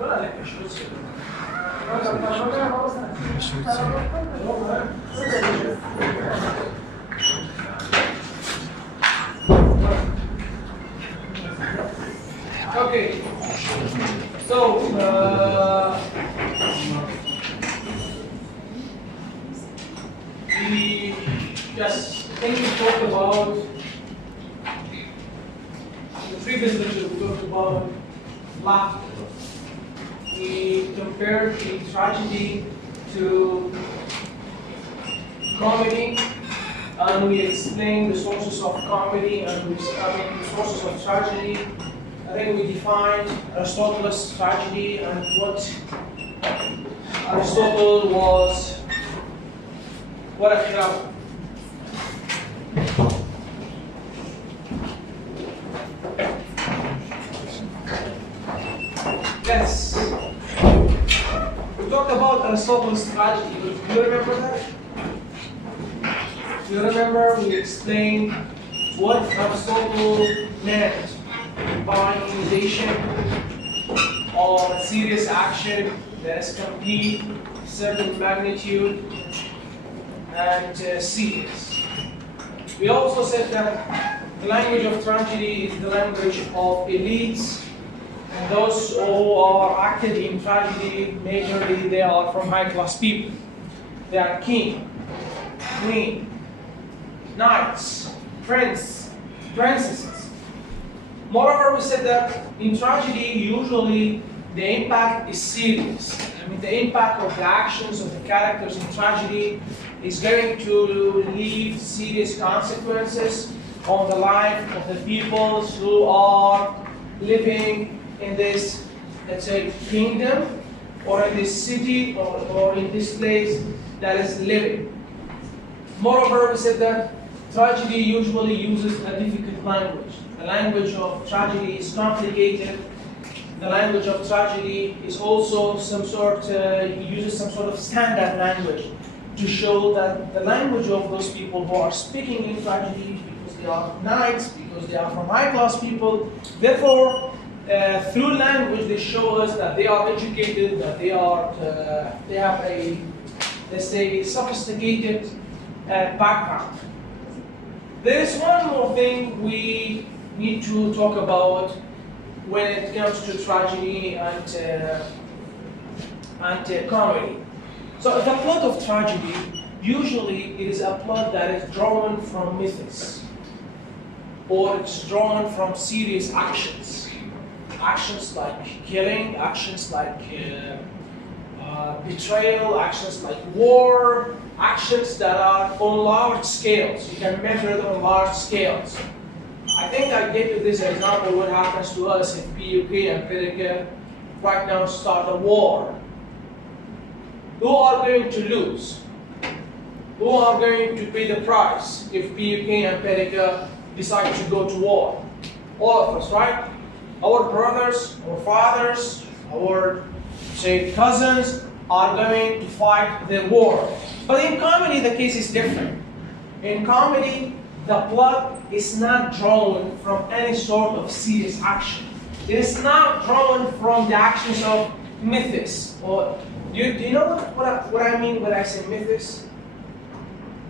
Okay, so we just think we talked about the previous lecture. We talked about laughter. We compared the tragedy to comedy, and we explained the sources of comedy and the sources of tragedy. I think we defined Aristotle's tragedy and what Aristotle was. What a crowd. Yes. We talked about Aristotle's tragedy. Do you remember that? Do you remember we explained what Aristotle meant by imitation or a serious action that is complete, certain magnitude, and serious. We also said that the language of tragedy is the language of elites, and those who are active in tragedy, majorly they are from high-class people. They are king, queen, knights, prince, princesses. Moreover, we said that in tragedy, usually the impact is serious. I mean, the impact of the actions of the characters in tragedy is going to leave serious consequences on the life of the peoples who are living in this, let's say, kingdom, or in this city, or in this place that is living. Moreover, we said that tragedy usually uses a difficult language. The language of tragedy is complicated. The language of tragedy is also uses some sort of standard language to show that the language of those people who are speaking in tragedy, because they are knights, because they are from high-class people, therefore, through language, they show us that they are educated, that they have a, let's say, sophisticated background. There is one more thing we need to talk about when it comes to tragedy and comedy. So the plot of tragedy, usually it is a plot that is drawn from myths, or it's drawn from serious actions. Actions like killing, actions like betrayal, actions like war, actions that are on large scales. You can measure them on large scales. I think I gave you this example, what happens to us if PUK and Perika right now start a war. Who are going to lose? Who are going to pay the price if PUK and Perika decide to go to war? All of us, right? Our brothers, our fathers, our, say, cousins are going to fight the war. But in comedy, the case is different. In comedy, the plot is not drawn from any sort of serious action. It is not drawn from the actions of myths. Or do you know what I mean when I say myths?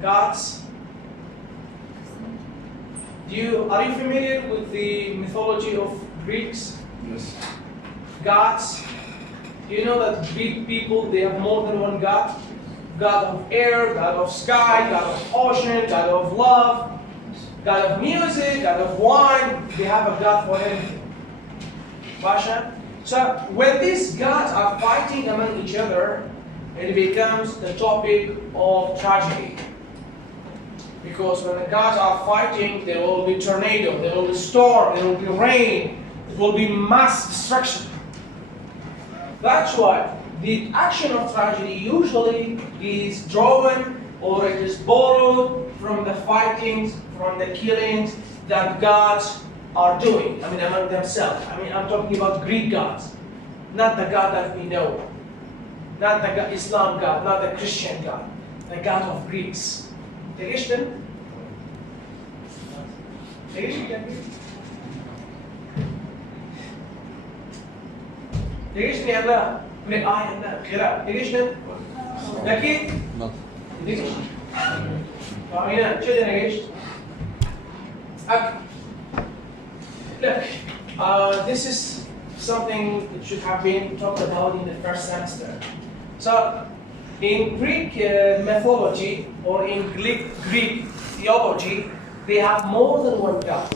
Gods. Are you familiar with the mythology of Greeks? Yes. Gods. Do you know that Greek people, they have more than one god? God of air, God of sky, God of ocean, God of love, God of music, God of wine. They have a god for everything. Pasha? So when these gods are fighting among each other, it becomes the topic of tragedy. Because when the gods are fighting, there will be tornado, there will be storm, there will be rain, it will be mass destruction. That's why the action of tragedy usually is drawn or it is borrowed from the fightings, from the killings that gods are doing, among themselves. I'm talking about Greek gods, not the God that we know, not the Islam God, not the Christian God, the God of Greeks. Tegishtin? ليش نعملها؟ من آية قراءة ليش نعمل؟ أكيد؟ ليش؟ فاهمين؟ شو ده ليش؟ أكيد. Look, this is something that should have been talked about in the first semester. So, in Greek mythology or in Greek theology, they have more than one God.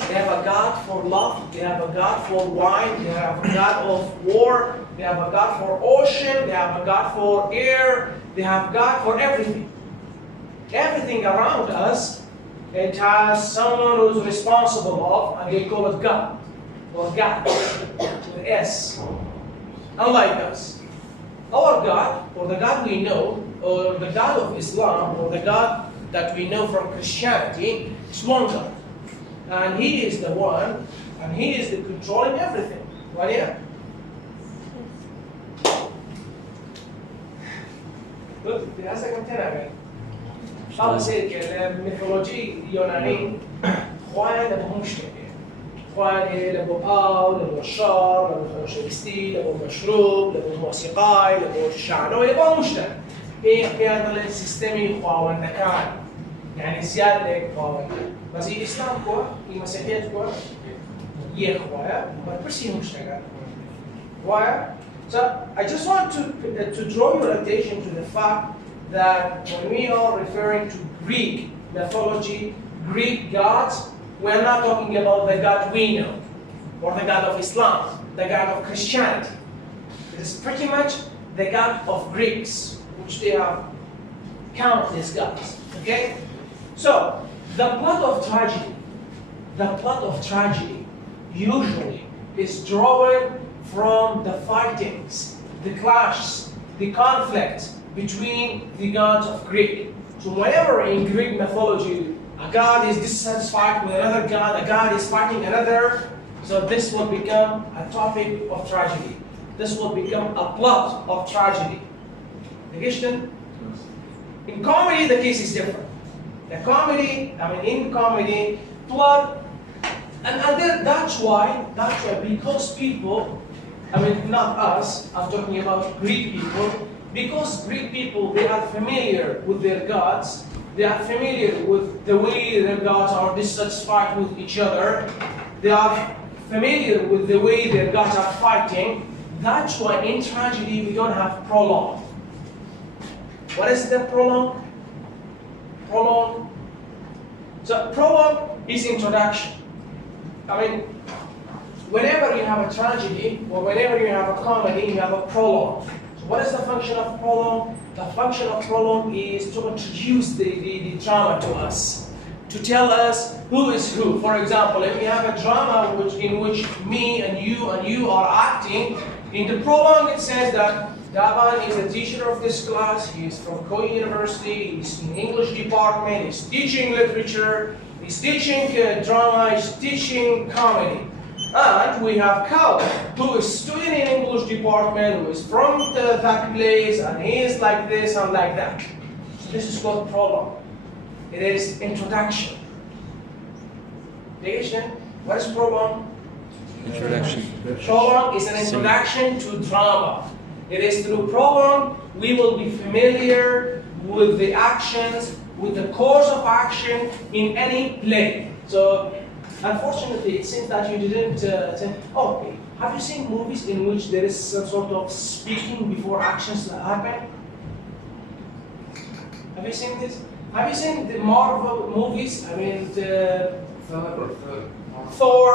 They have a God for love, they have a God for wine, they have a God of war, they have a God for ocean, they have a God for air, they have God for everything. Everything around us, it has someone who's responsible of, and they call it God, or God, with S. Unlike us. Our God, or the God we know, or the God of Islam, or the God that we know from Christianity, is one God. And He is the one, and He is the controlling everything. Well, yeah. Good. That's a container. خلاص هيك الميثولوجي اليوناني خوان لبو مشتبه خوان لبو لبو الشعر لبو خمشيستي لبو مشروب لبو موسيقاي لبو شعر لبو مشتبه في هذا السيستم خوان ذكاء يعني زيادة خوان بس الإسلام كوا المسيحية كوا يخوايا بس هي مشتبه why? So I just want to draw your attention to the fact that when we are referring to Greek mythology, Greek gods, we're not talking about the God we know, or the God of Islam, the God of Christianity. It is pretty much the God of Greeks, which they have countless gods. Okay? So, the plot of tragedy usually is drawn from the fightings, the clashes, the conflicts between the gods of Greek. So whenever in Greek mythology a god is dissatisfied with another god, a god is fighting another, so this will become a topic of tragedy. This will become a plot of tragedy. In comedy, the case is different. In comedy, plot, and that's why, because people, not us, I'm talking about Greek people, because Greek people, they are familiar with their gods, they are familiar with the way their gods are dissatisfied with each other, they are familiar with the way their gods are fighting, that's why in tragedy we don't have prologue. What is the prologue? Prologue. So prologue is introduction. Whenever you have a tragedy, or whenever you have a comedy, you have a prologue. What is the function of prologue? The function of prologue is to introduce the drama to us, to tell us who is who. For example, if we have a drama in which me and you are acting, in the prologue it says that Davan is a teacher of this class, he is from Koyi University, he's in English department, he's teaching literature, he's teaching drama, he's teaching comedy. And we have Cal, who is studying in English department, who is from that place, and he is like this and like that. So this is called prologue. It is introduction. What is prologue? Introduction. Prologue is an introduction to drama. It is through prologue we will be familiar with the actions, with the course of action in any play. So, unfortunately, it seems that you didn't. Have you seen movies in which there is some sort of speaking before actions happen? Have you seen this? Have you seen the Marvel movies? Thor.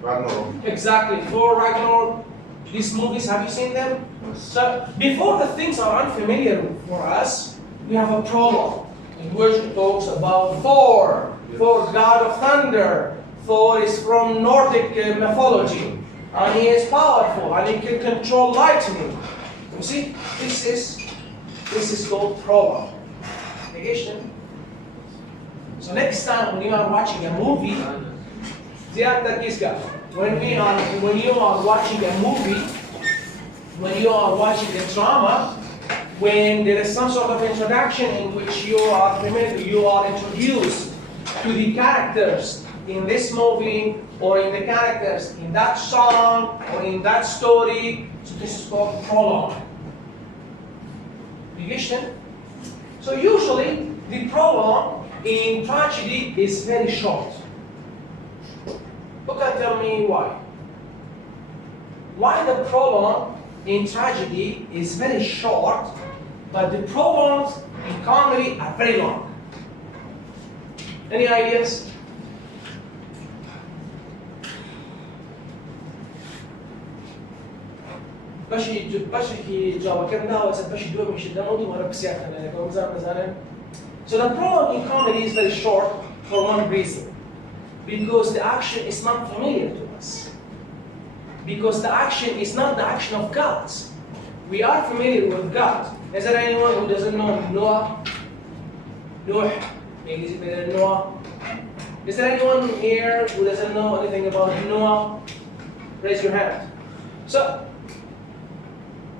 Ragnarok. Exactly, Thor, Ragnarok. These movies, have you seen them? Yes. So, before the things are unfamiliar for us, we have a prologue in which it talks about Thor. Thor, god of thunder. Thor is from Nordic mythology, and he is powerful, and he can control lightning. You see, this is called prologue. So next time when you are watching a movie, when you are watching a movie, when you are watching a drama, when there is some sort of introduction in which you are familiar, you are introduced to the characters in this movie or in the characters in that song or in that story. So this is called prologue. You get it? So usually the prologue in tragedy is very short. Who can tell me why? Why the prologue in tragedy is very short, but the prologues in comedy are very long? Any ideas? So the prologue in comedy is very short for one reason. Because the action is not familiar to us. Because the action is not the action of God. We are familiar with God. Is there anyone who doesn't know Noah? Noah? Is there anyone here who doesn't know anything about Noah? Raise your hand. So,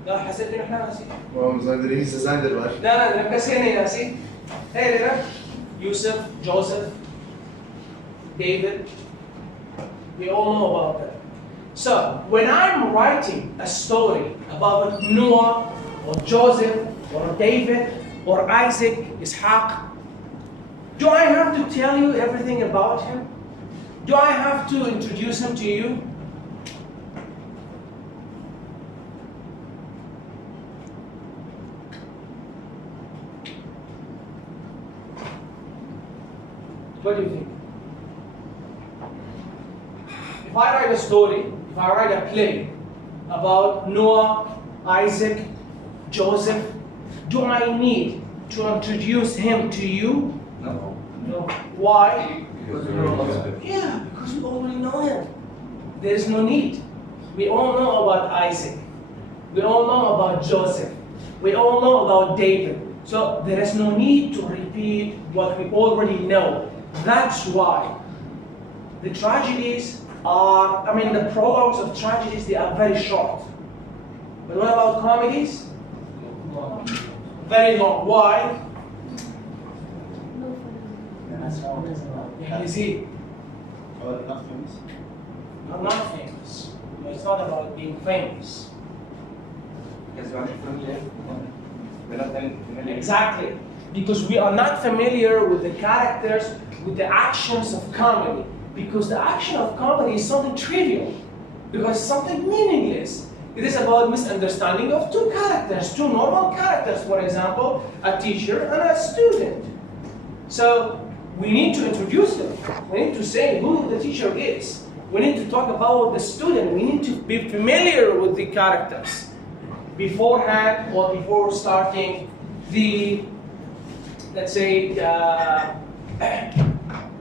لا حسيت إنه إحنا ناسي. لا مكسرني ناسي. Hey there, Yusuf, Joseph, David. We all know about that. So when I'm writing a story about Noah or Joseph or David or Isaac, Ishaq, do I have to tell you everything about him? Do I have to introduce him to you? What do you think? If I write a story, if I write a play about Noah, Isaac, Joseph, do I need to introduce him to you? No. No. Why? Because we know him. Yeah, because we already know him. There is no need. We all know about Isaac. We all know about Joseph. We all know about David. So there is no need to repeat what we already know. That's why the tragedies are, the prologues of tragedies, they are very short. But what about comedies? Very long. Why? You see, Not famous. I'm not famous. No, it's not about being famous. Because we are not familiar. We're not familiar. Exactly. Because we are not familiar with the characters, with the actions of comedy. Because the action of comedy is something trivial. Because it's something meaningless. It is about misunderstanding of two characters, two normal characters, for example, a teacher and a student. So we need to introduce them. We need to say who the teacher is. We need to talk about the student. We need to be familiar with the characters beforehand or before starting the, let's say, the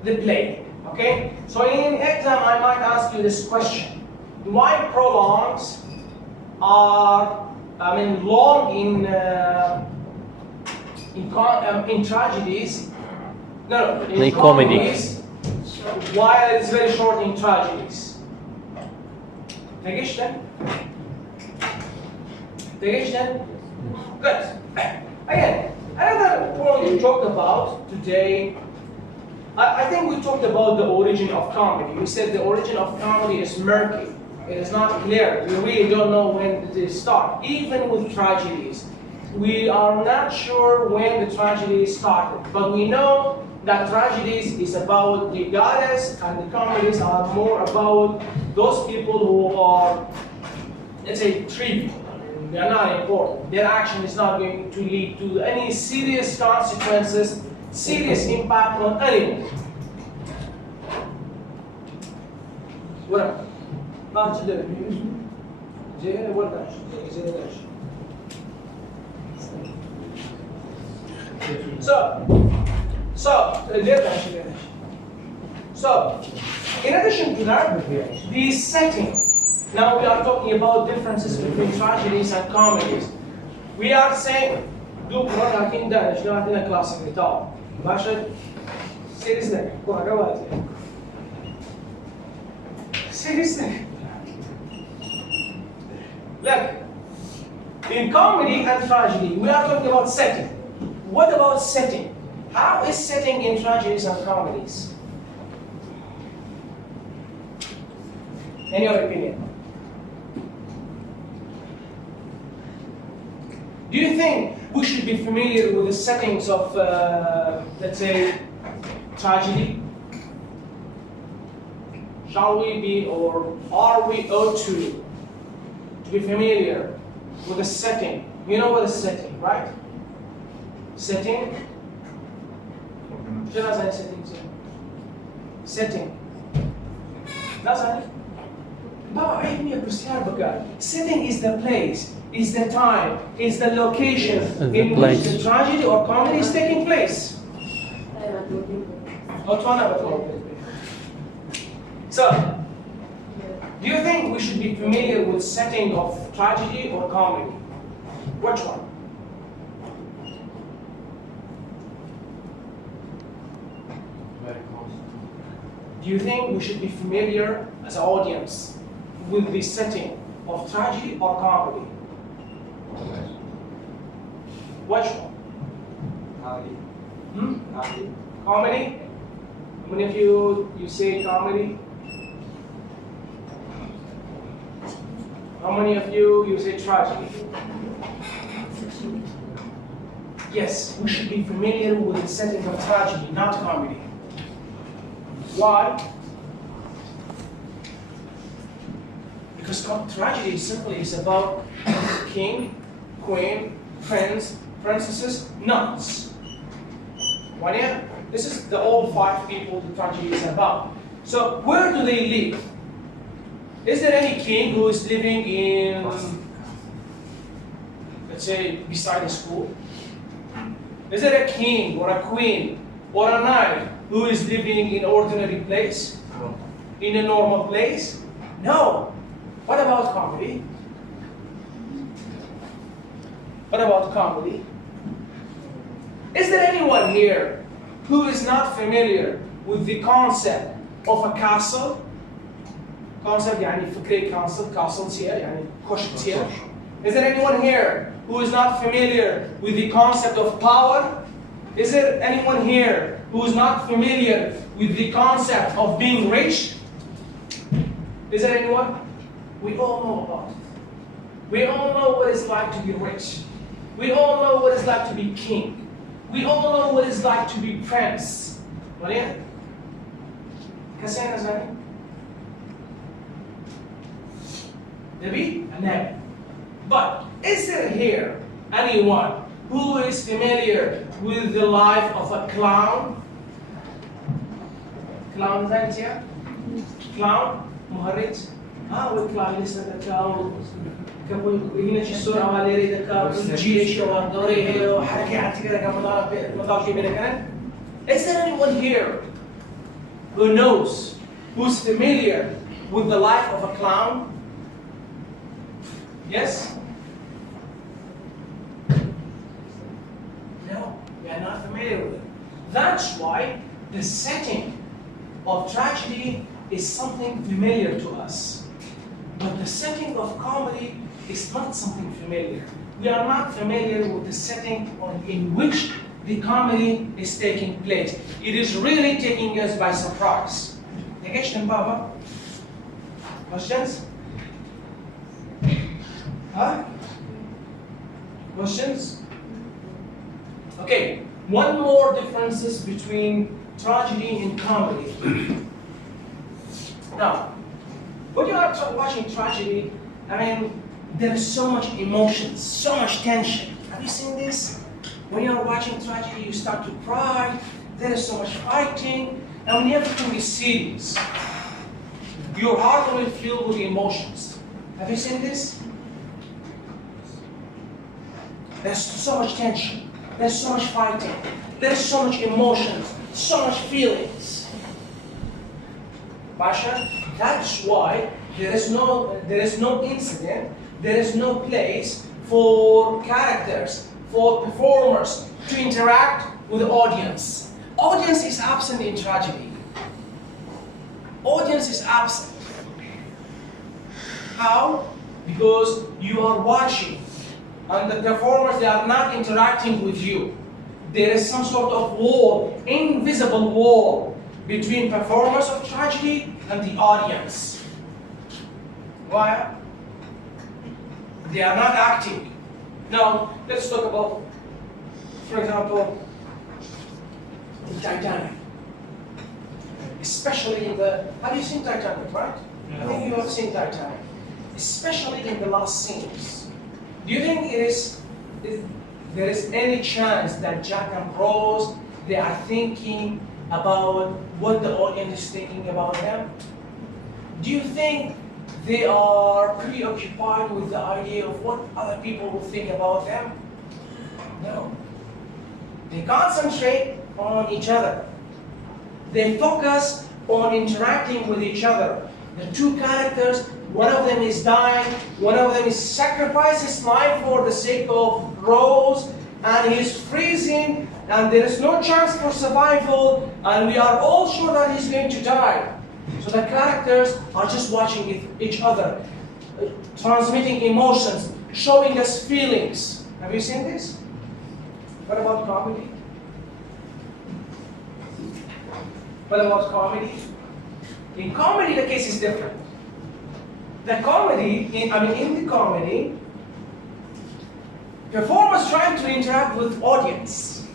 play. Okay? So in exam, I might ask you this question. Why prologues are, long in tragedies? No, in Like comedies. Why it's very short in tragedies? Good. Again, another point we talked about today, I think we talked about the origin of comedy. We said the origin of comedy is murky. It is not clear. We really don't know when it started. Even with tragedies, we are not sure when the tragedy started. But we know that tragedies is about the goddess and the comedies are more about those people who are, let's say, trivial. They are not important. Their action is not going to lead to any serious consequences, serious impact on anyone. What? So, in addition to that, the setting. Now we are talking about differences between tragedies and comedies. We are saying, do مرة كده شلون عندنا كلاس الكتاب ماشي seriously seriously. Look, in comedy and tragedy, we are talking about setting. What about setting? How is setting in tragedies and comedies? In your opinion? Do you think we should be familiar with the settings of, let's say, tragedy? Shall we be, or are we ought to be familiar with the setting? You know what is setting, right? Setting. شو لازم setting زين؟ Setting. لازم. بابا عيد مية برسيار بقى. Setting is the place, is the time, is the location in which the tragedy or comedy is taking place. So, do you think we should be familiar with setting of tragedy or comedy? Which one? Do you think we should be familiar as an audience with the setting of tragedy or comedy? Which one? Comedy. Comedy. Comedy? How many of you say comedy? How many of you say tragedy? Yes, we should be familiar with the setting of tragedy, not comedy. Why? Because tragedy simply is about king, queen, prince, princesses, nuns. Why not? This is the all 5 people the tragedy is about. So where do they live? Is there any king who is living in, let's say, beside a school? Is there a king or a queen or a knight who is living in an ordinary place? In a normal place? No. What about comedy? What about comedy? Is there anyone here who is not familiar with the concept of a castle? Concept يعني فكرة castles here يعني كشت here. Is there anyone here who is not familiar with the concept of power? Is there anyone here who is not familiar with the concept of being rich? Is there anyone? We all know about it. We all know what it's like to be rich. We all know what it's like to be king. We all know what it's like to be prince. Maria? Kasana Zani? Nabi? Nabi. But is there here anyone who is familiar with the life of a clown? Clown is here? Clown? مهرج؟ والكلاون لسه ذكاء كابو هنا شيء صورة على ذكاء جيش وندوري وحركة عتيقة كمان مطار شيء بينكنا. Is there anyone here who knows, who's familiar with the life of a clown? Yes? No, we are not familiar with it. That's why the setting of tragedy is something familiar to us. But the setting of comedy is not something familiar. We are not familiar with the setting in which the comedy is taking place. It is really taking us by surprise. Questions? Huh? Questions? Okay, one more differences between tragedy and comedy. Now, when you are watching tragedy, I mean, there is so much emotions, so much tension. Have you seen this? When you are watching tragedy, you start to cry, there is so much fighting, and when everything is serious, your heart will fill with emotions. Have you seen this? There's so much tension, there's so much fighting, there's so much emotions, so much feelings. Basha, that's why there is no incident, there is no place for characters, for performers to interact with the audience. Audience is absent in tragedy. Audience is absent. How? Because you are watching, and the performers, they are not interacting with you. There is some sort of wall, invisible wall, between performers of tragedy and the audience. Why? They are not acting. Now, let's talk about, for example, the Titanic. Especially in the, have you seen Titanic, right? I think you have seen Titanic. Especially in the last scenes. Do you think there is any chance that Jack and Rose, they are thinking about what the audience is thinking about them? Do you think they are preoccupied with the idea of what other people will think about them? No. They concentrate on each other. They focus on interacting with each other. The two characters, one of them is dying, one of them is sacrificing his life for the sake of Rose, and he's freezing, and there is no chance for survival, and we are all sure that he's going to die. So the characters are just watching each other, transmitting emotions, showing us feelings. Have you seen this? What about comedy? What about comedy? In comedy, the case is different. The comedy, in the comedy, performers trying to interact with audience.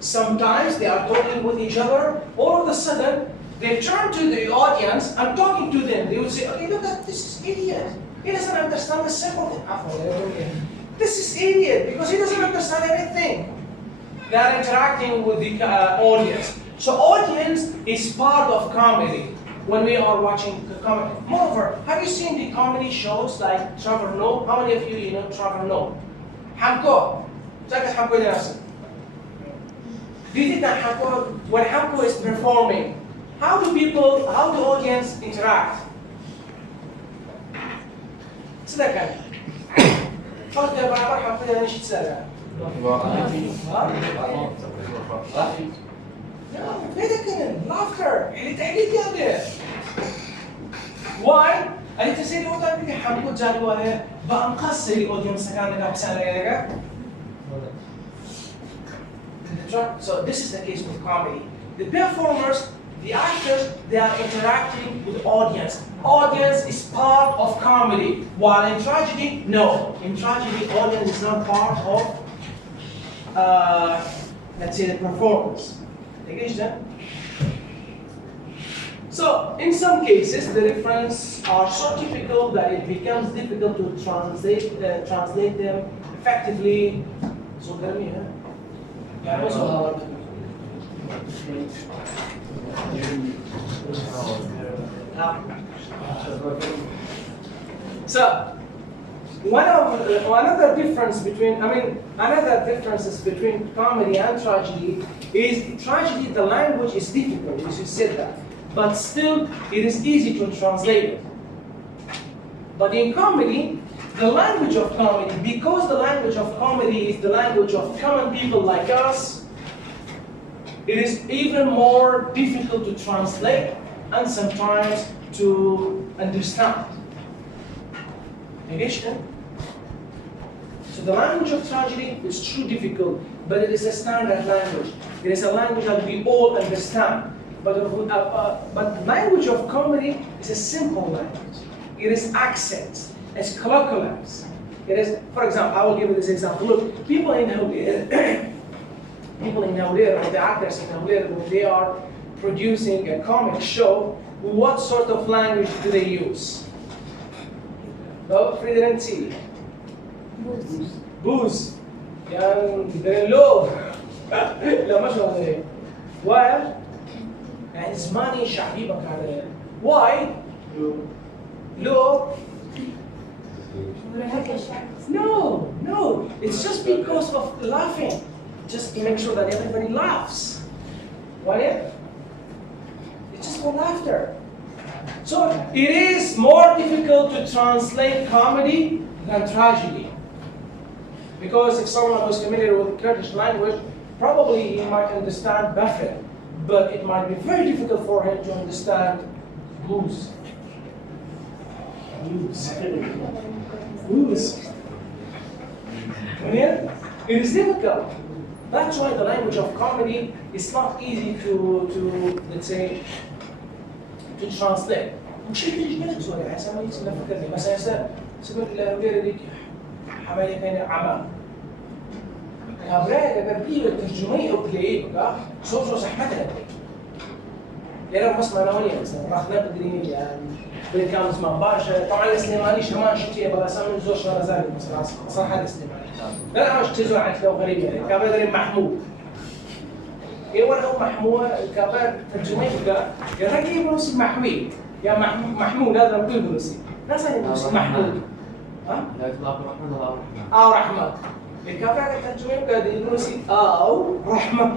Sometimes they are talking with each other. All of a sudden, they turn to the audience and talking to them. They would say, "Okay, look at this idiot. He doesn't understand the simple thing. This is idiot because he doesn't understand anything." They are interacting with the audience. So audience is part of comedy when we are watching the comedy. Moreover, have you seen the comedy shows like Trevor Noah? How many of you know Trevor Noah? Hamko. Take Hamko Nelson. Do you think that Hamko, when Hamko is performing, how do the audience interact? صدقا. فرق برابر حمko يعني شو تسأله؟ laughter. Why? أنا تسير أوتار بيجي حمكو جالوا عليه بأنقص الأودينس كان نقابسان لك. So this is the case with comedy. The performers, the actors, they are interacting with the audience. Audience is part of comedy. While in tragedy, no. In tragedy, audience is not part of, let's say, the performance. So, in some cases, the references are so typical that it becomes difficult to translate them effectively. So, another differences between comedy and tragedy is tragedy, the language is difficult, as you said that, but still it is easy to translate it. But in comedy, the language of comedy, because the language of comedy is the language of common people like us, it is even more difficult to translate and sometimes to understand. So the language of tragedy is too difficult, but it is a standard language. It is a language that we all understand. But the language of comedy is a simple language. It is accents, it's colloquials. It is, for example, I will give you this example. Look, people in Hawler, or the actors in Hawler, when they are producing a comic show, what sort of language do they use? Well, Friedrich. Booze. Very low. لا مش هذا. Why? And it's money شعبي بكره. Why? Low. No. It's just because of laughing. Just to make sure that everybody laughs. Why? It's just for laughter. So it is more difficult to translate comedy than tragedy. Because if someone was familiar with Kurdish language, probably he might understand Buffett, but it might be very difficult for him to understand blues. It is difficult. That's why the language of comedy is not easy to let's say, to translate. وش اللي يجي سوري يعني سامي يصير فكرني مثلا سبب الغير ديك حماية كان عمام هبراء جبرتيه الترجمية وكليه بقى صوص زحمتها يلا بسمع نوانية مثلا راحنا بدرين يعني بين كام اسمه باشا طبعا السليماني شمان شتي بقى سامي زوج شهرزاد مثلا صراحة السليماني لا عاش تزوع عن لو غريب يعني كابر محمود يوم هو محمود كابر ترجمية بقى يا رجل بروسي محمود يا محمود هذا كل بروسي ناس اللي بروسي محمود ها؟ لا يطلع برحمن ولا رحمن. رحمة الكافة ترجمة بقى يدرسي أو رحمة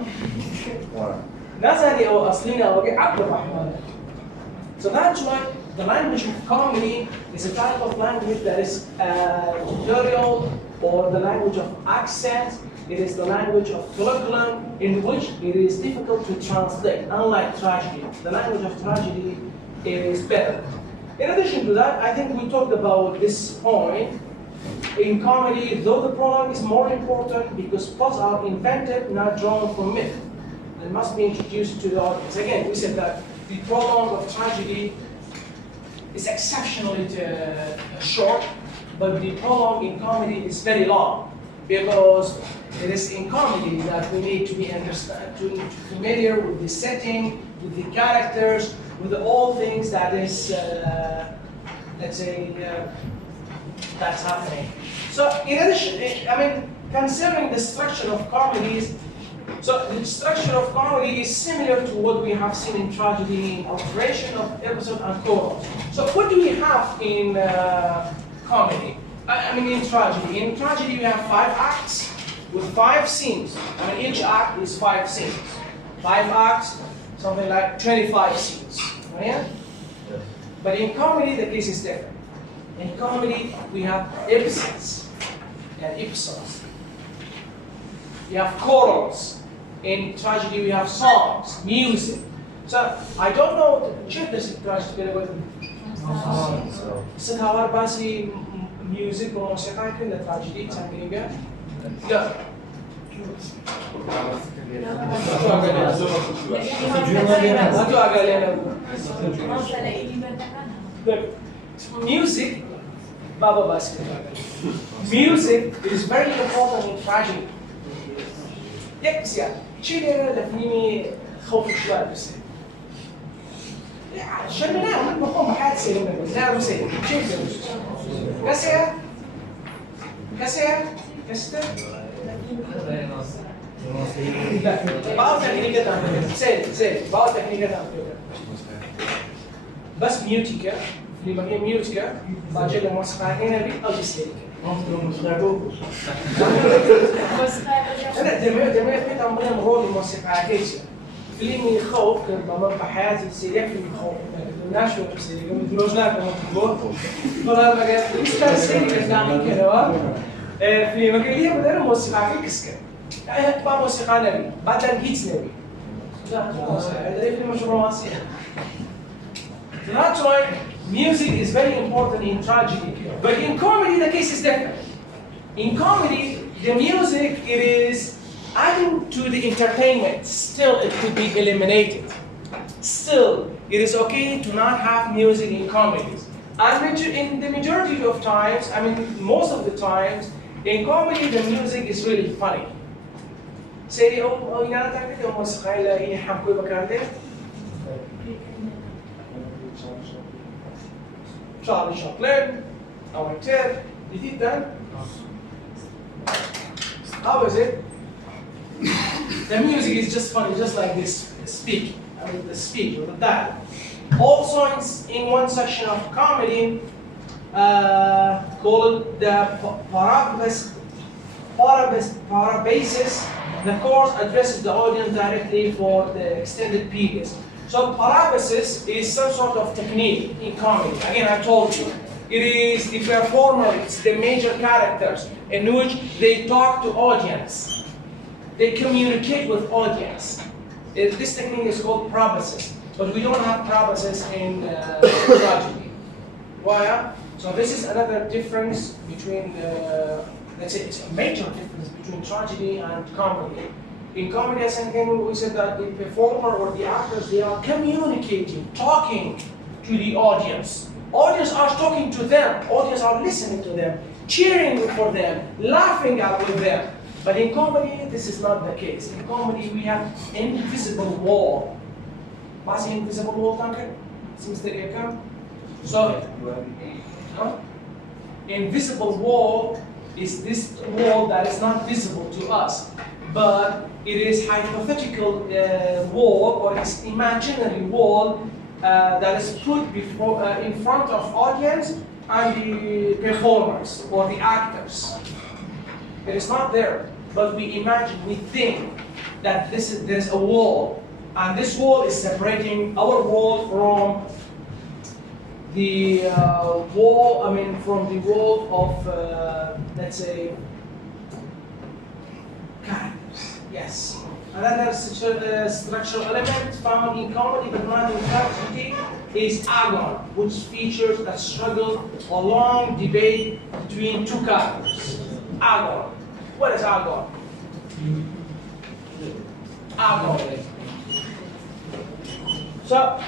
ناس هذه أو أصلنا أو عبد الرحمن. So that's why the language of comedy is a type of language that is tutorial or the language of accent. It is the language of curriculum in which it is difficult to translate, unlike tragedy. The language of tragedy is better. In addition to that, I think we talked about this point. In comedy, though the prologue is more important because plots are invented, not drawn from myth, and must be introduced to the audience. Again, we said that the prologue of tragedy is exceptionally short, but the prologue in comedy is very long because it is in comedy that we need to be familiar with the setting, with the characters, with all things that is, let's say, that's happening. So in addition, I mean, considering the structure of comedies, so the structure of comedy is similar to what we have seen in tragedy, in alteration of episode and chorus. So what do we have in comedy? I mean in tragedy. In tragedy we have 5 acts with 5 scenes. I mean each act is 5 scenes. 5 acts, something like 25 scenes. Oh, yeah? But in comedy the case is different. In comedy we have episodes and episodes. We have chorals. In tragedy we have songs, music. So I don't know, check this tragedy with Sakawar Basi music or موسيقى كلها tragedy تانية. لا. Music, Baba Basi. Music is very important in tragedy. يكبس يعني شيء أنا لفنيني خوف شوية بس عشان لا أنا بقوم بحياة سينما لا روسية شيء كسر لا بعض تكنيكات عملية سيد بعض تكنيكات عملية بس ميوتيكا في مكان ميوتيكا بعجل الموسيقى هنا بي أو جسديكا أنا دمية فيت عمرنا مرور الموسيقى كيسة فيلمي خوف كان بحياتي سيريك في خوف ناشو سيريك من دروجنا كمان تقول فلا ما قال إيش سيريك نعمل كده في مكان ليه بدنا موسيقى كيسة بقى موسيقى نبي بعدين هيتس نبي لا هذا في مشروع رومانسي That's why music is very important in tragedy. But in comedy, the case is different. In comedy, the music, it is adding to the entertainment. Still, it could be eliminated. Still, it is okay to not have music in comedies. And in the majority of times, I mean, most of the times, in comedy, the music is really funny. Say, oh, you know, Charlie Chaplin, our Ted, you did that? How is it? The music is just funny, just like this speak. I mean, the speech or the dialogue. Also, in one section of comedy, called the parabasis, the course addresses the audience directly for the extended periods. So parabasis is some sort of technique in comedy. Again, I told you, it is the performer, it's the major characters in which they talk to audience. They communicate with audience. This technique is called parabasis, but we don't have parabasis in tragedy. Why? So this is another difference between, let's say it's a major difference between tragedy and comedy. In comedy, as we said that the performer or the actors, they are communicating, talking to the audience. Audience are talking to them. Audience are listening to them, cheering for them, laughing with them. But in comedy, this is not the case. In comedy, we have invisible wall. What's the invisible wall, Duncan? Seems like you come. So, invisible wall is this wall that is not visible to us, but it is hypothetical wall, or it's imaginary wall that is put before, in front of audience and the performers or the actors. It is not there, but we imagine, we think that there's a wall, and this wall is separating our world from the wall. From the world of let's say characters. Yes. Another structural element found in comedy but not in tragedy is agon, which features a struggle or long debate between two characters. Agon. What is agon? Agon. So,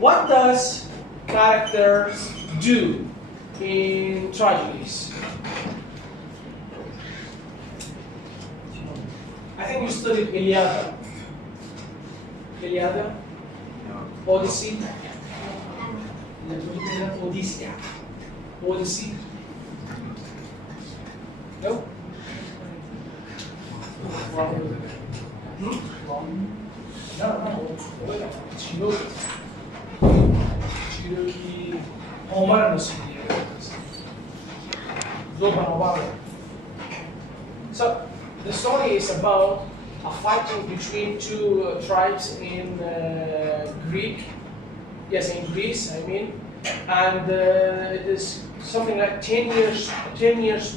what does characters do in tragedies? I think you studied Iliada. Iliada? Odyssey? Odyssey. Odyssey? No? No. Homer nasıl So the story is about a fighting between two tribes in Greece, I mean, and it is something like 10 years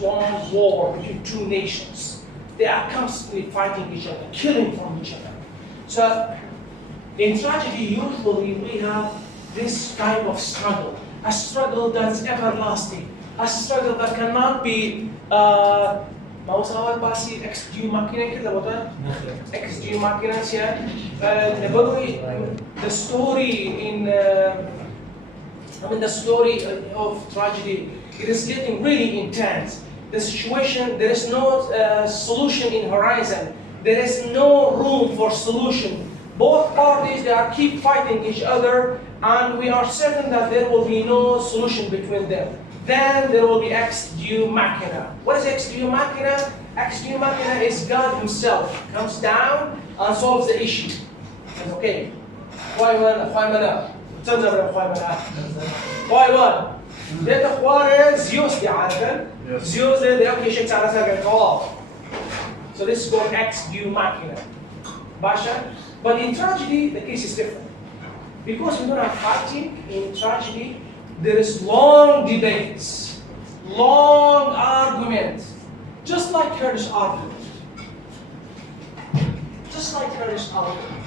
long war between two nations. They are constantly fighting each other, killing from each other. So in tragedy, usually we have this type of struggle, a struggle that's everlasting, a struggle that cannot be XG máquinas, the story in the story of tragedy, it is getting really intense. The situation, there is no solution in horizon. There is no room for solution. Both parties, they are keep fighting each other, and we are certain that there will be no solution between them. Then there will be ex Deus machina. What is ex Deus machina? Ex Deus machina is God Himself comes down and solves the issue. And okay, why one? ده اخوار زيوس دي عارفين؟ زيوس ده اوكي شيء على سبيل الطواف. So this is called ex Deus machina. Basha. But in tragedy, the case is different. Because we don't have fighting in tragedy, there is long debates, long arguments, just like Kurdish argument. Just like Kurdish argument.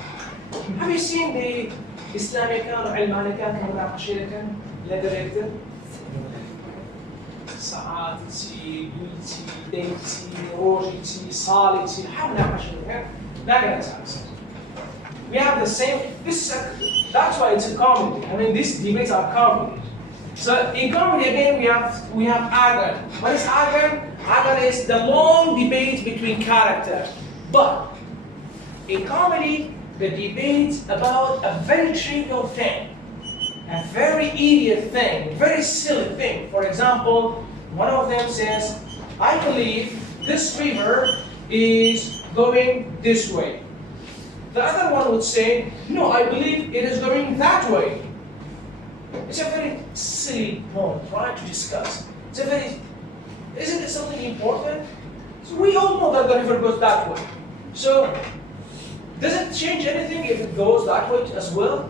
Have you seen the Islamic or Ilmani كانوا liberated? سعادتي، قلتي، ديتي، روجتي، صالتي، حمنا عشان not gonna answer. We have the same. That's why it's a comedy. I mean, these debates are comedy. So in comedy again, we have agon. What is agon? Agon is the long debate between characters. But in comedy, the debates about a very trivial thing, a very idiot thing, very silly thing. For example, one of them says, "I believe this river is going this way." The other one would say, "No, I believe it is going that way." It's a very silly point, right, to discuss. Isn't it something important? So we all know that the river goes that way. So, does it change anything if it goes that way as well?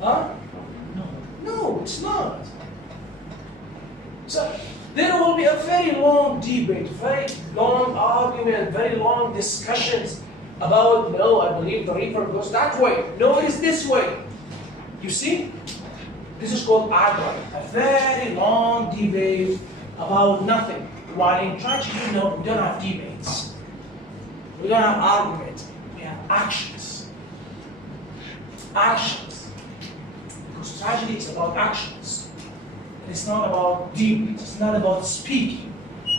Huh? No, it's not. So, there will be a very long debate, very long argument, very long discussions about, no, I believe the river goes that way. No, it is this way. You see? This is called agon, a very long debate about nothing. While in tragedy, no, we don't have debates. We don't have arguments. We have actions. Actions. Because tragedy is about actions. It's not about debates. It's not about speaking.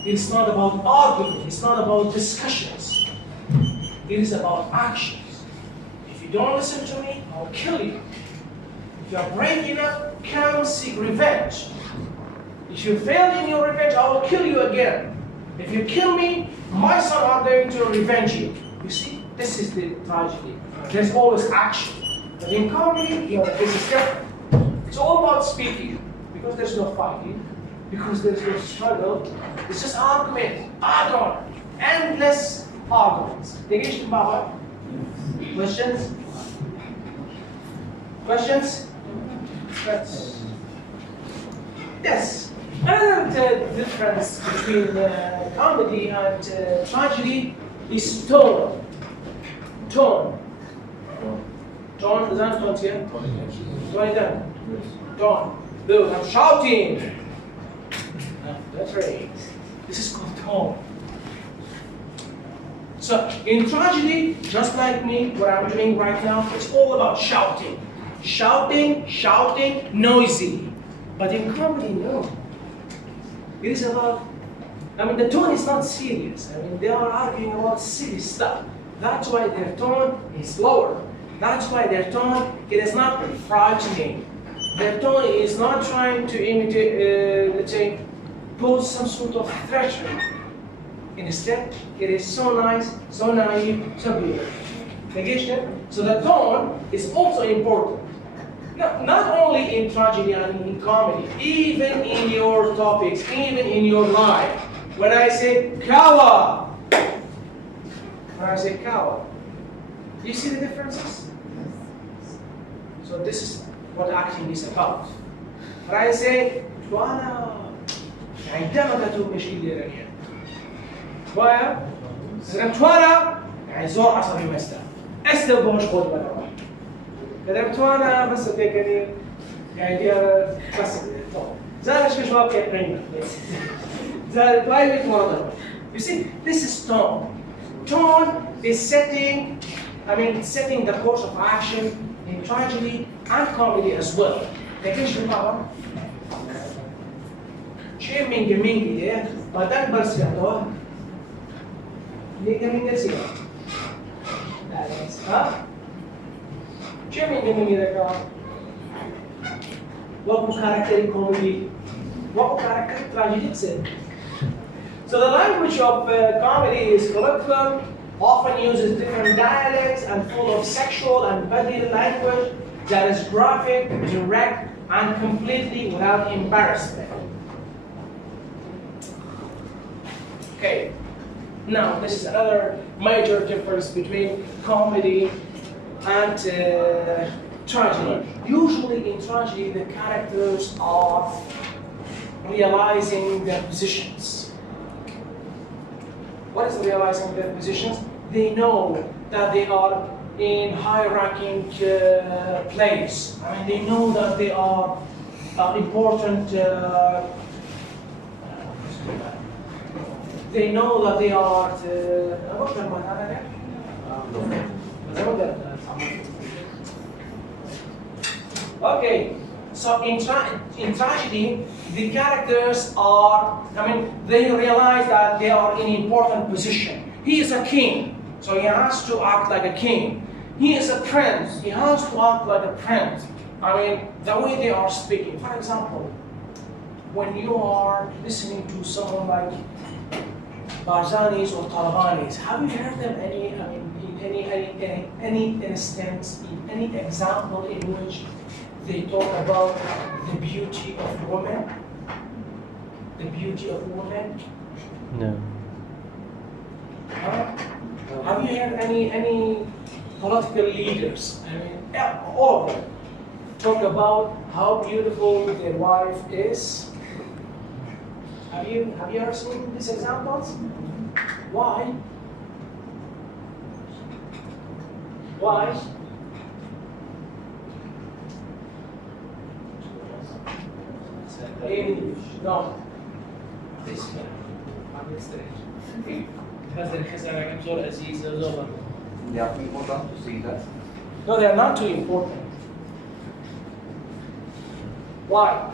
It's not about arguing. It's not about discussions. It is about actions. If you don't listen to me, I'll kill you. If you are brave enough, come seek revenge. If you fail in your revenge, I will kill you again. If you kill me, my son are going to revenge you. You see, this is the tragedy. There's always action. But in comedy, this is different. It's all about speaking. Because there's no fighting, because there's no struggle. It's just argument, endless arguments. Questions? Questions? Yes. Another difference between comedy and tragedy is tone. Tone. Tone, is that tone here? Tone. Look, I'm shouting. That's right. This is called tone. So in tragedy, just like me, what I'm doing right now, it's all about shouting. Shouting, noisy. But in comedy, no. It is about, the tone is not serious. They are arguing about silly stuff. That's why their tone is lower. That's why their tone, it is not frightening. Their tone is not trying to imitate, let's say, pose some sort of threatery. Instead, it is so nice, so naive, so beautiful. So the tone is also important. Not only in tragedy and in comedy, even in your topics, even in your life. When I say kawa, you see the differences? So this is what acting is about. When I say twana, عندما تتوب مشكلة ليرانية. شوية. إذا توانا يعني زور عصبي مستا. أستوى مش خود بلا. إذا توانا بس تكني يعني بس زارش مش واقع قيمة. زار وايد توانا. You see, this is tone. Tone is setting the course of action in tragedy and comedy as well. Teknisch Papa. C'è mingi, ma dan barsiato. Mingi si. Ha? C'è mingi da qua. What character in comedy? What character in tragedy? So the language of comedy is colloquial, often uses different dialects and full of sexual and body language that is graphic, direct, and completely without embarrassment. Okay, now this is another major difference between comedy and tragedy. Usually in tragedy, the characters are realizing their positions. What is realizing their positions? They know that they are in high-ranking place. They know that they are important. They know that they are. Okay. So in tragedy, the characters are, they realize that they are in an important position. He is a king, so he has to act like a king. He is a prince, he has to act like a prince. The way they are speaking. For example, when you are listening to someone like Barzanis or Talabanis, have you heard them in any instance, in any example in which they talk about the beauty of women? The beauty of women? No. Have you heard any political leaders, all of them, talk about how beautiful their wife is? Have you ever seen these examples? Why? Why? No. They are important to see that. No, they are not too important. Why?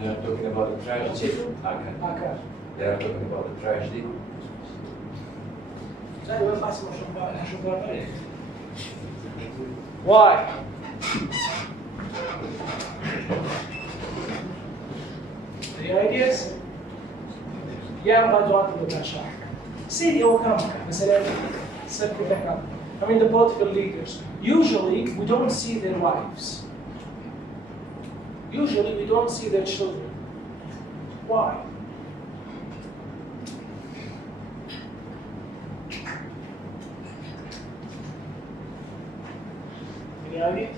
They are talking about the tragedy. Okay. They are talking about the tragedy. Why? Any ideas? Yeah, but what to do? See the outcome. I mean, the political leaders. Usually, we don't see their wives. Usually, we don't see their children. Why? Any ideas?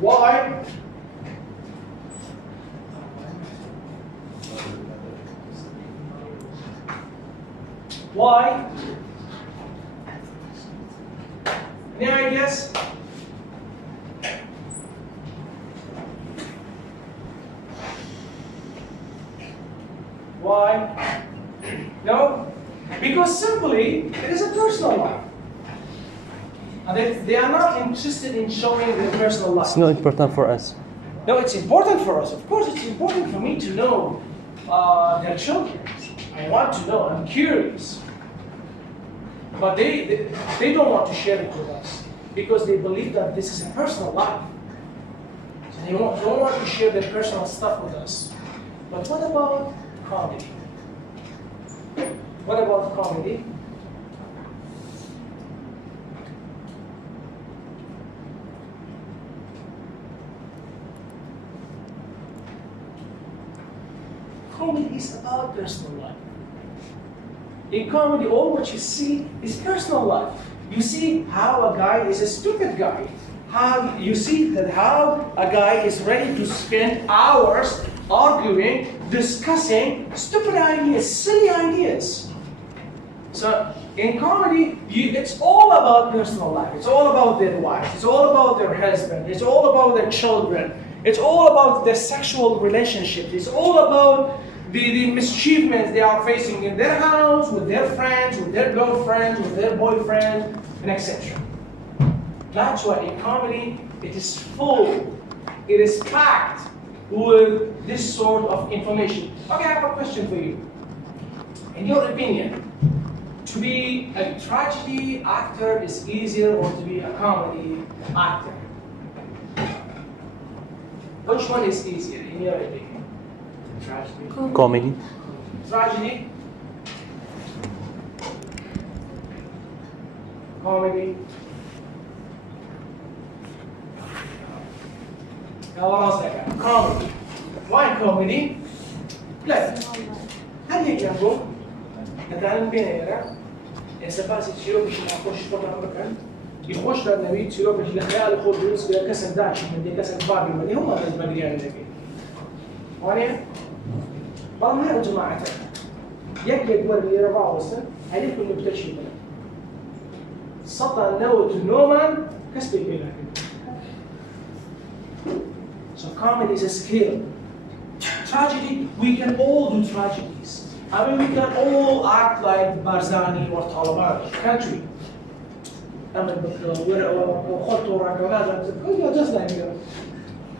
Why? Why? Any ideas? Why? No? Because simply, it is a personal life. And they are not interested in showing their personal life. It's not important for us. No, it's important for us. Of course, it's important for me to know their children. I want to know. I'm curious. But they don't want to share it with us because they believe that this is a personal life. So they don't want to share their personal stuff with us. But what about comedy? What about comedy? Comedy is about personal life. In comedy, all what you see is personal life. You see how a guy is a stupid guy. How you see that how a guy is ready to spend hours arguing, discussing stupid ideas, silly ideas. So in comedy, it's all about personal life. It's all about their wives. It's all about their husband. It's all about their children. It's all about their sexual relationships. It's all about the mischievements they are facing in their house, with their friends, with their girlfriends, with their boyfriends, and etc. That's why in comedy, it is full, it is packed with this sort of information. Okay, I have a question for you. In your opinion, to be a tragedy actor is easier or to be a comedy actor? Which one is easier in your opinion? Tragedy. Comedy. Tragedy. Comedy. Now what else I got? Comedy. Why comedy? لا هل يجنبه نتعلم بين يرى السفاسي تشيلو بش نخش طبعا مكان يخش للنبي تشيلو بش الخيال يخرج يوسف كسر داش من دي كسر بابي من هم لازم يجي النبي وانيا والله ما يا جماعة يك ور اللي ربع وسن هذيك كل بتشي منه سطع نوت نومان كسب بينك. So comedy is a skill. Tragedy, we can all do tragedies. I mean, we can all act like Barzani or Taliban, can't we? I mean, just like you.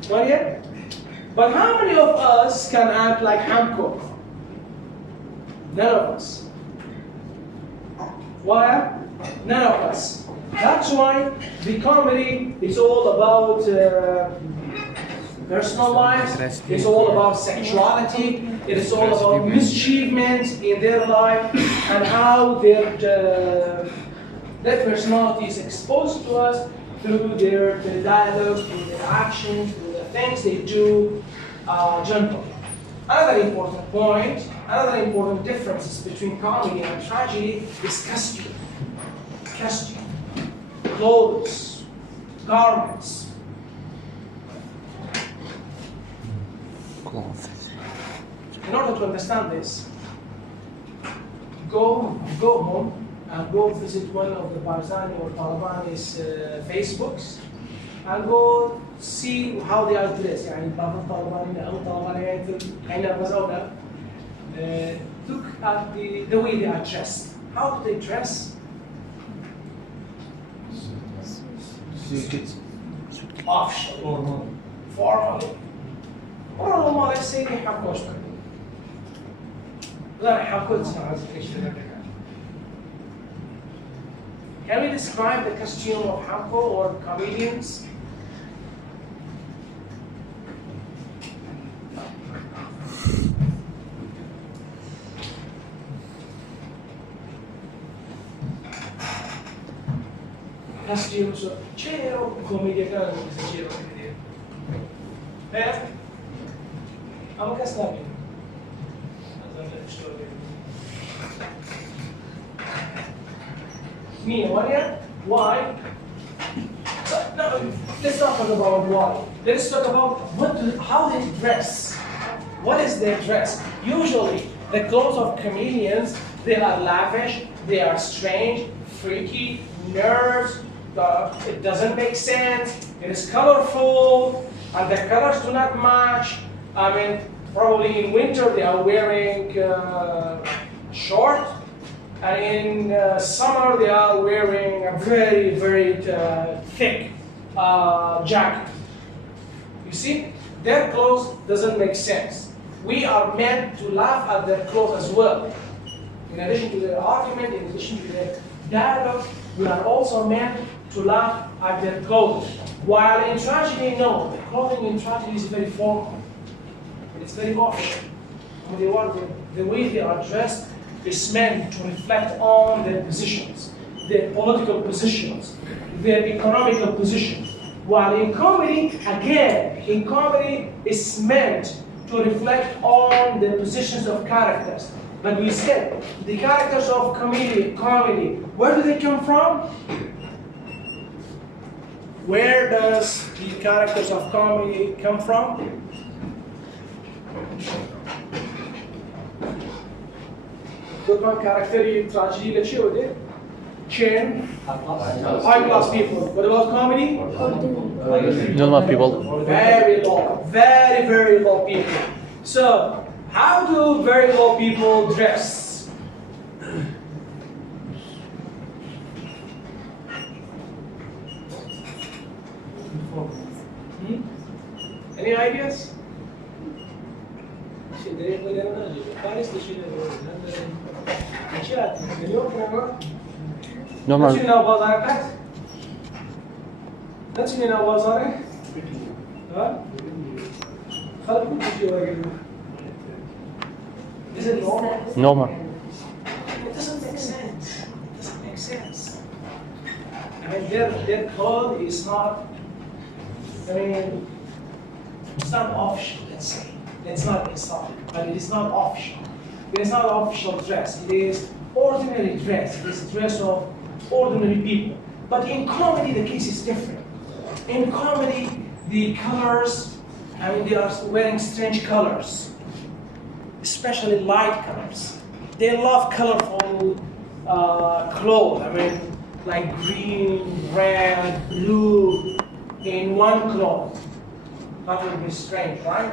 Well, yeah? But how many of us can act like Hancock? None of us. Why? None of us. That's why the comedy is all about personal lives, it's all about sexuality, it is all about mischievement in their life and how their personality is exposed to us through their dialogue, through their actions, through the things they do generally. Another important point, another important difference between comedy and tragedy is costume. Costume, clothes, garments. In order to understand this, go home and go visit one of the Barzani or Talabani's Facebooks and go see how they are dressed. يعني بعض الطلبة أو طلبة عندنا مزودة. Look at the way they are dressed. How do they dress? Offshore. Formally. Or ما لسه يحكوش. لا يحكوش Can we describe the costume of Hamko or comedians? Costumes of Cero commedia can Cero commedia. Eh? I'm a Castavi. Me, why? No, let's not talk about why. Let's talk about how they dress. What is their dress? Usually, the clothes of comedians, they are lavish, they are strange, freaky, nerds. It doesn't make sense. It is colorful, and the colors do not match. I mean, probably in winter they are wearing short. And in summer, they are wearing a very, very thick jacket. You see, their clothes doesn't make sense. We are meant to laugh at their clothes as well. In addition to their argument, in addition to their dialogue, we are also meant to laugh at their clothes. While in tragedy, no, the clothing in tragedy is very formal. It's very official. The way they are dressed is meant to reflect on their positions, their political positions, their economical positions. While in comedy, again, in comedy, it's meant to reflect on the positions of characters. But we said, the characters of comedy, where do they come from? Where does the characters of comedy come from? Good character tragedy چی بوده؟ Chin, high class people. What about comedy? Normal people. Very low, very, very low people. So, how do very low people dress? Any ideas? Normal. Is it normal? Normal. It doesn't make sense. It doesn't make sense. I mean, their code is not, I mean, it's not official, let's say. It's not insult, but it is not official. It is not official dress. It is ordinary dress. It is dress of ordinary people. But in comedy, the case is different. In comedy, the colors, I mean, they are wearing strange colors, especially light colors. They love colorful clothes. I mean, like green, red, blue, in one cloth. That would be strange, right?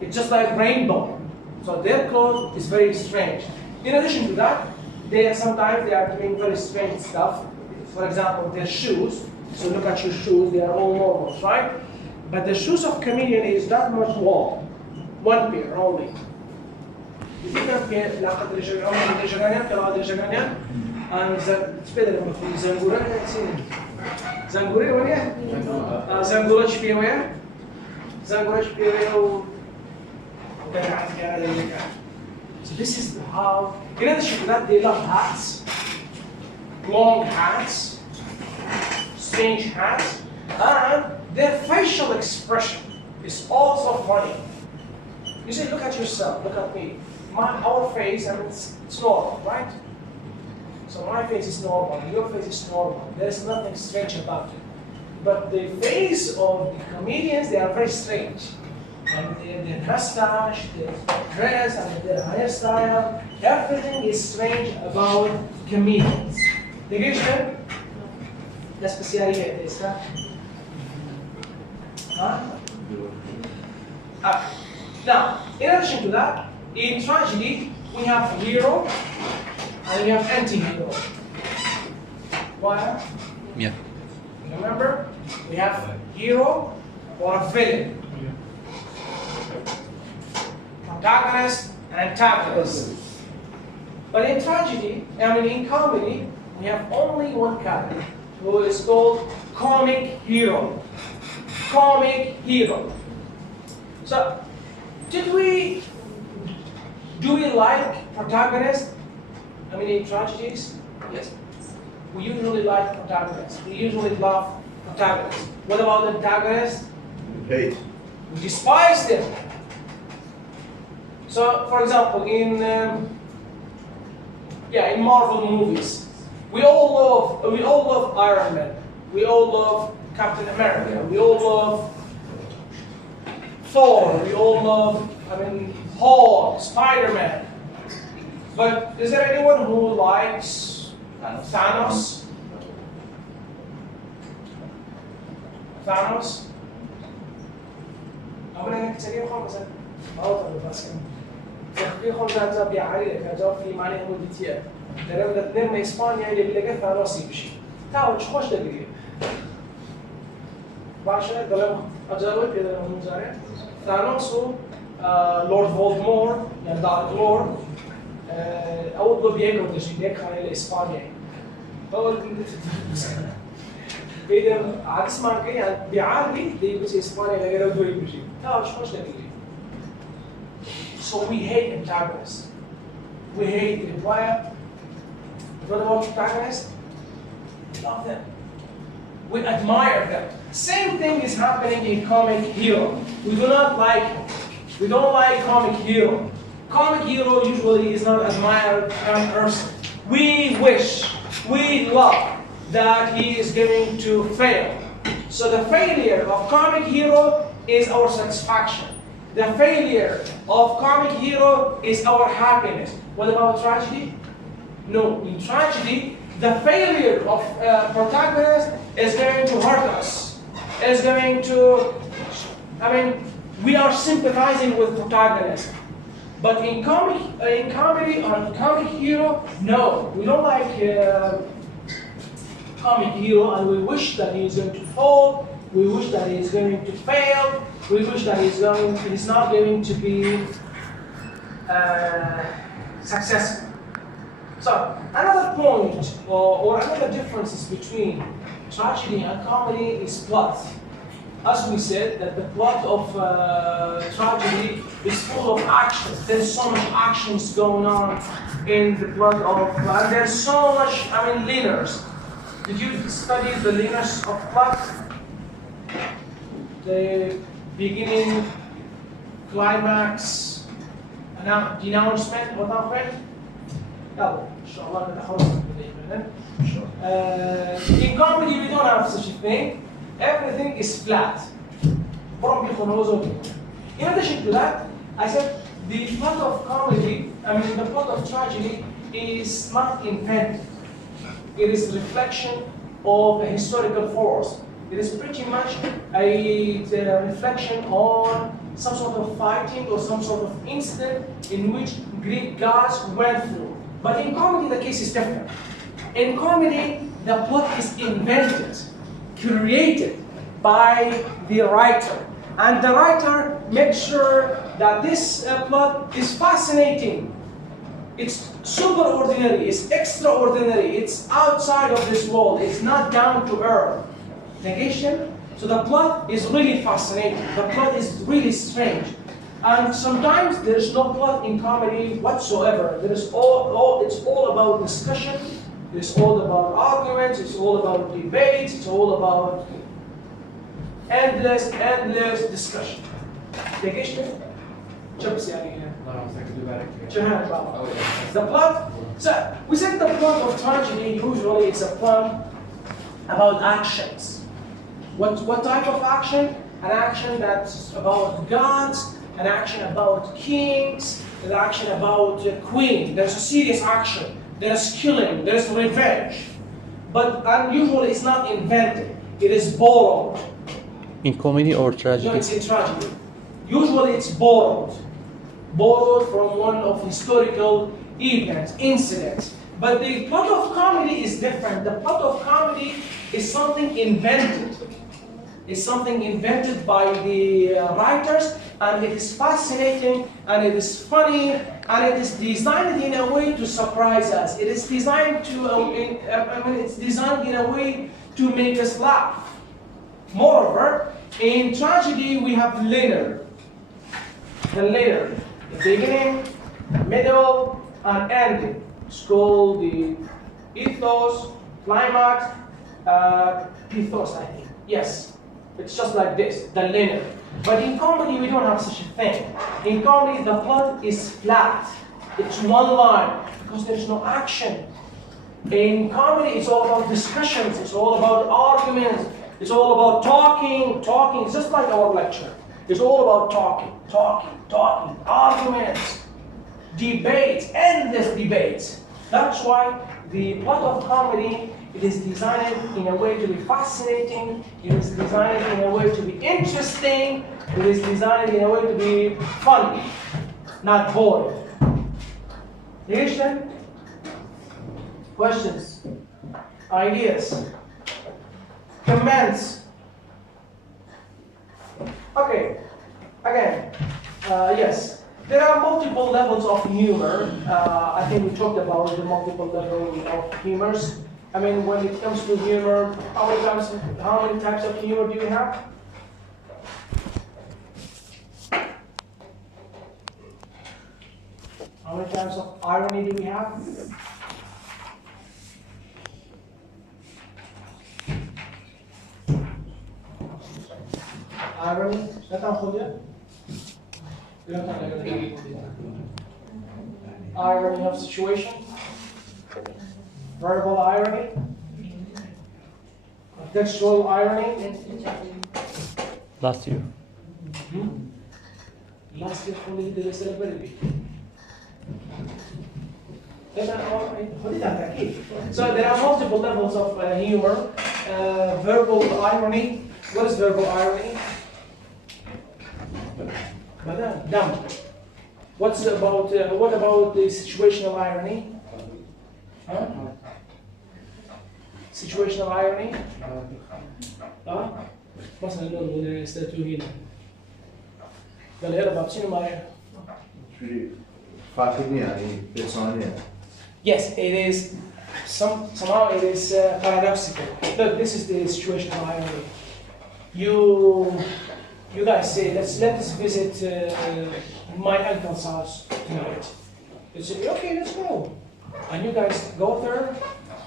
It's just like rainbow. So their clothes is very strange. In addition to that, sometimes they are doing very strange stuff. For example, their shoes. So look at your shoes, they are all normal, right? But the shoes of comedian is not much long. One pair only. You see that pair, لا قد رجعنا كلا رجعنا and سبيدر مثل زنجورة زنجورة وين؟ زنجورة شبيه وين؟ زنجورة شبيه و So this is how, in addition to that, they love hats, long hats, strange hats, and their facial expression is also funny. You say, look at yourself, look at me. Our face, I mean, it's normal, right? So my face is normal, your face is normal. There's nothing strange about it. But the face of the comedians, they are very strange. And their mustache, their dress, and their hairstyle, everything is strange about comedians. ليش ده؟ La specialità è questa. Huh? Okay. Now, in addition to that, in tragedy, we have hero and we have anti-hero. Why? Yeah. Remember, we have hero or villain, protagonist and antagonist. But in tragedy, in comedy, we have only one character who is called comic hero. Comic hero. So, do we like protagonists? In tragedies? Yes. We usually like protagonists. We usually love protagonists. What about antagonists? Hate. We despise them. So, for example, in Marvel movies, we all love Iron Man. We all love Captain America. We all love Thor. We all love, Hulk, Spider-Man. But is there anyone who likes Thanos? Thanos? أولا كتير خمسة أو بس كم خمسة زاب يعري كجاب في معنى موديتيا لأن الاثنين من إسبانيا اللي بيلاقي ثانوس يمشي تعال شو خوش دقيقة باشا دلهم أجروا كده لهم مزارع ثانوس هو لورد فولدمور يعني دارك لورد أول ضو بيجو تجيبك خلال إسبانيا أول إذا عكس ما كان يعني بيعري اللي بس إسبانيا اللي غيره دو يمشي تعال شو خوش دقيقة. So we hate antagonists. We hate them. Why? What about protagonists? We love them. We admire them. Same thing is happening in comic hero. We don't like comic hero. Comic hero usually is not admired person. We love that he is going to fail. So the failure of comic hero is our satisfaction. The failure of comic hero is our happiness. What about tragedy? No, in tragedy, the failure of protagonist is going to hurt us. Is going to, we are sympathizing with protagonist. But in comedy or comic hero, no, we don't like comic hero, and we wish that he is going to fall. We wish that he is going to fail. We wish that he's not going to be successful. So another point or another differences between tragedy and comedy is plot. As we said, that the plot of tragedy is full of action. There's so much actions going on in the plot of, and there's so much, linears. Did you study the linears of plot? The beginning, climax, denouncement, وضعفين. يلا إن شاء الله نتخلص من in comedy we don't have such a thing. Everything is flat. In addition to that, I said the plot of comedy, the plot of tragedy is not invented. It is a reflection of a historical force. It is pretty much a reflection on some sort of fighting or some sort of incident in which Greek gods went through. But in comedy, the case is different. In comedy, the plot is invented, created by the writer. And the writer makes sure that this plot is fascinating. It's super ordinary, it's extraordinary, it's outside of this world, it's not down to earth. Negation. So the plot is really fascinating. The plot is really strange. And sometimes there's no plot in comedy whatsoever. It's all about discussion, it's all about arguments, it's all about debates, it's all about endless discussion. Negation. The plot. So we said the plot of tragedy usually it's a plot about actions. What type of action? An action that's about gods, an action about kings, an action about a queen. There's a serious action. There's killing. There's revenge. But unusually, it's not invented. It is borrowed. In comedy or No, tragedy? it's in tragedy. Usually it's borrowed from one of historical events, incidents. But the plot of comedy is different. The plot of comedy is something invented. It's something invented by the writers, and it is fascinating, and it is funny, and it is designed in a way to surprise us. It is designed to, it's designed in a way to make us laugh. Moreover, in tragedy we have linear. The linear, the beginning, middle, and ending. It's called the ethos, climax, pathos, I think. Yes, it's just like this, the linear. But in comedy, we don't have such a thing. In comedy, the plot is flat. It's one line, because there's no action. In comedy, it's all about discussions. It's all about arguments. It's all about talking. It's just like our lecture. It's all about talking, arguments, debates, endless debates. That's why the plot of comedy, it is designed in a way to be fascinating. It is designed in a way to be interesting. It is designed in a way to be funny, not boring. Question? Questions? Ideas? Comments? Okay. Again, yes. There are multiple levels of humor. I think we talked about the multiple levels of humors. I mean, when it comes to humor, how many types of humor do you have? How many types of irony do we have? Irony? لا تأخذها؟ Irony of situation, verbal irony, textual irony. Last year. Last year only did a celebrity. So there are multiple levels of humor. Verbal irony. What is verbal irony? Dumb. What about the situational irony? Huh? Situational irony? مثلا لو استاتوه هنا قال يا رب شنو معي؟ فاقدني يعني بيرسونية. Yes, it is. Somehow it is paradoxical. Look, this is the situational irony. You guys say, let us visit my uncle's house tonight. You say, okay, let's go. And you guys go there,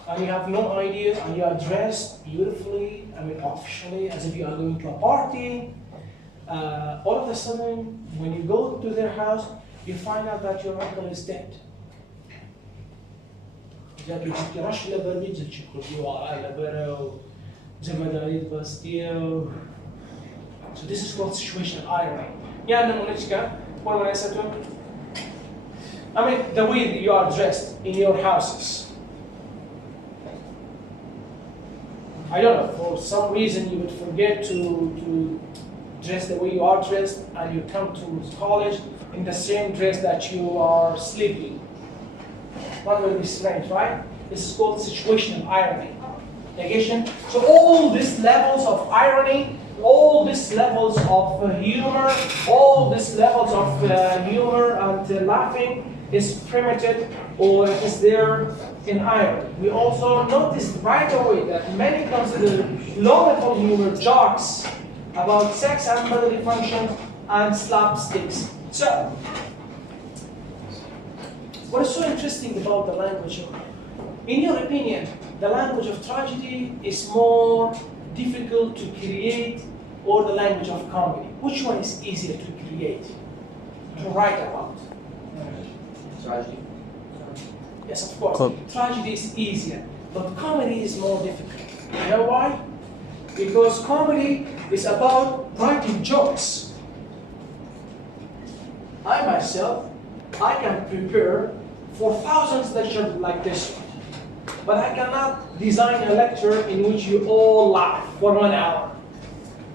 and you have no idea, and you are dressed beautifully, I mean officially, as if you are going to a party. All of a sudden, when you go to their house, you find out that your uncle is dead. So this is called situational irony. I mean, the way that you are dressed in your houses. I don't know, for some reason you would forget to dress the way you are dressed, and you come to college in the same dress that you are sleeping. That will be strange, right? This is called situational irony. Negation. So all these levels of irony, all these levels of humor, all these levels of humor and laughing is primitive, or it is there in irony. We also noticed right away that many consider low-level humor jokes about sex and bodily functions and slapsticks. So, what is so interesting about the language? In your opinion, the language of tragedy is more difficult to create, or the language of comedy? Which one is easier to create, to write about? Tragedy. Yes, of course. Tragedy is easier, but comedy is more difficult. You know why? Because comedy is about writing jokes. I myself, I can prepare for thousands lectures like this one, but I cannot design a lecture in which you all laugh for 1 hour.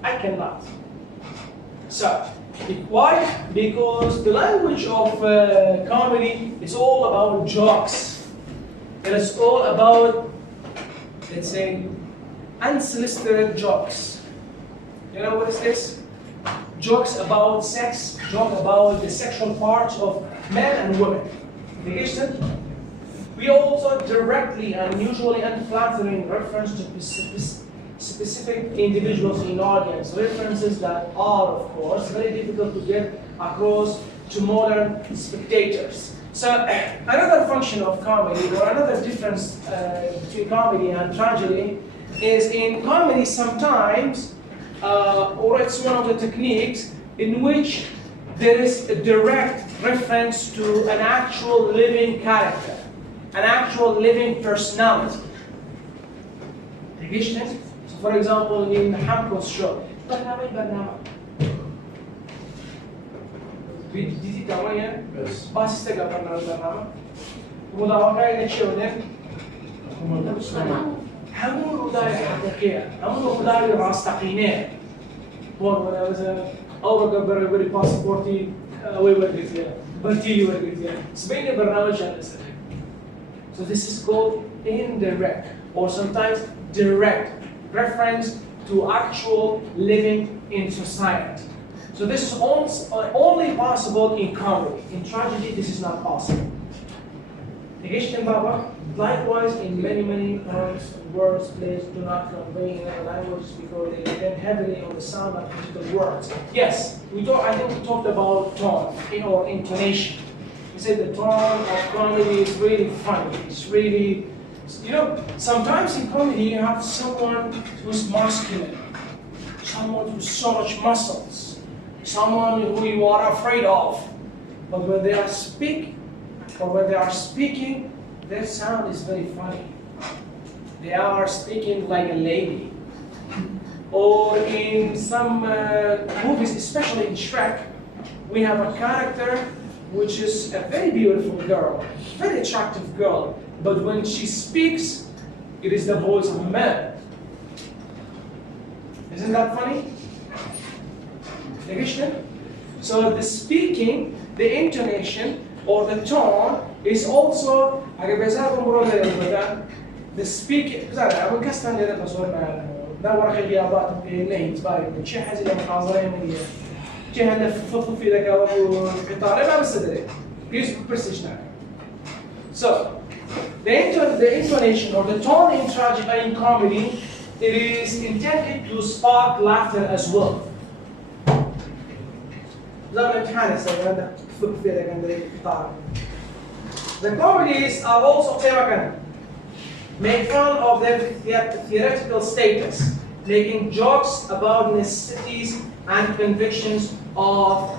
I cannot. So, why? Because the language of comedy is all about jokes. It is all about, let's say, unsolicited jokes. You know what is this? Jokes about sex, jokes about the sexual parts of men and women. We also directly and usually unflattering reference to specific individuals in audience, references that are, of course, very difficult to get across to modern spectators. So another function of comedy, or another difference between comedy and tragedy, is in comedy sometimes, or it's one of the techniques in which there is a direct reference to an actual living character, an actual living personality. So for example, in Hamko's show, دیدی تمامه؟ بس تگه برنامه مداومه نشونه همون رودای حقیقیه همون رودای راستقینه ولی مثلا أو بری پاسپورتی وی ورگیتیه برتی ورگیتیه سبینه برنامه چند است. So this is called indirect or sometimes direct reference to actual living in society. So this is only possible in comedy. In tragedy, this is not possible. Likewise, in many terms, words, plays do not convey in other languages because they depend heavily on the sound of particular words. Yes, I think we talked about tone or intonation. We said the tone of comedy is really funny. It's really, sometimes in comedy you have someone who's masculine, someone with so much muscles, someone who you are afraid of. But when they are speaking, their sound is very funny. They are speaking like a lady. Or in some movies, especially in Shrek, we have a character which is a very beautiful girl, very attractive girl. But when she speaks, it is the voice of a man. Isn't that funny? So the speaking, the intonation, or the tone is also the speaking. So the intonation or the tone in tragedy and comedy, it is intended to spark laughter as well. The comedies are also make fun of their theoretical status, making jokes about necessities and convictions of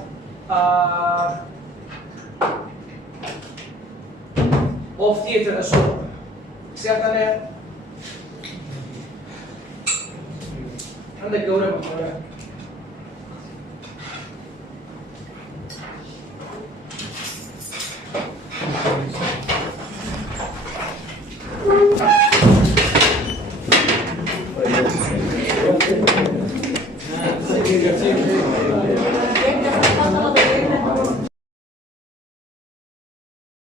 theater as well. عندك جولة